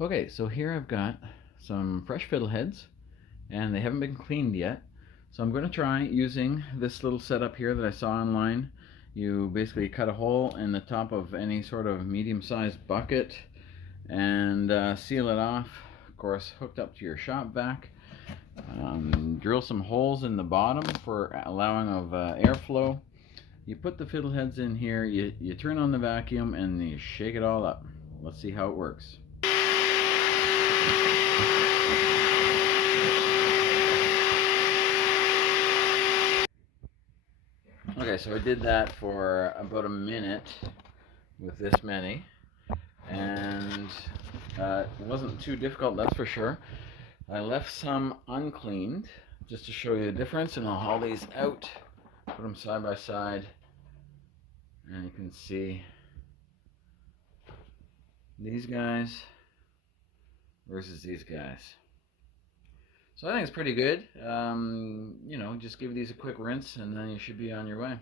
Okay, so here I've got some fresh fiddleheads, and they haven't been cleaned yet. So I'm going to try using this little setup here that I saw online. You basically cut a hole in the top of any sort of medium-sized bucket and seal it off, of course hooked up to your shop vac. Drill some holes in the bottom for allowing of airflow. You put the fiddleheads in here, you turn on the vacuum, and you shake it all up. Let's see how it works. Okay, so I did that for about a minute with this many, and it wasn't too difficult, that's for sure. I left some uncleaned just to show you the difference, and I'll haul these out, put them side by side, and you can see these guys versus these guys. So I think it's pretty good. Just give these a quick rinse and then you should be on your way.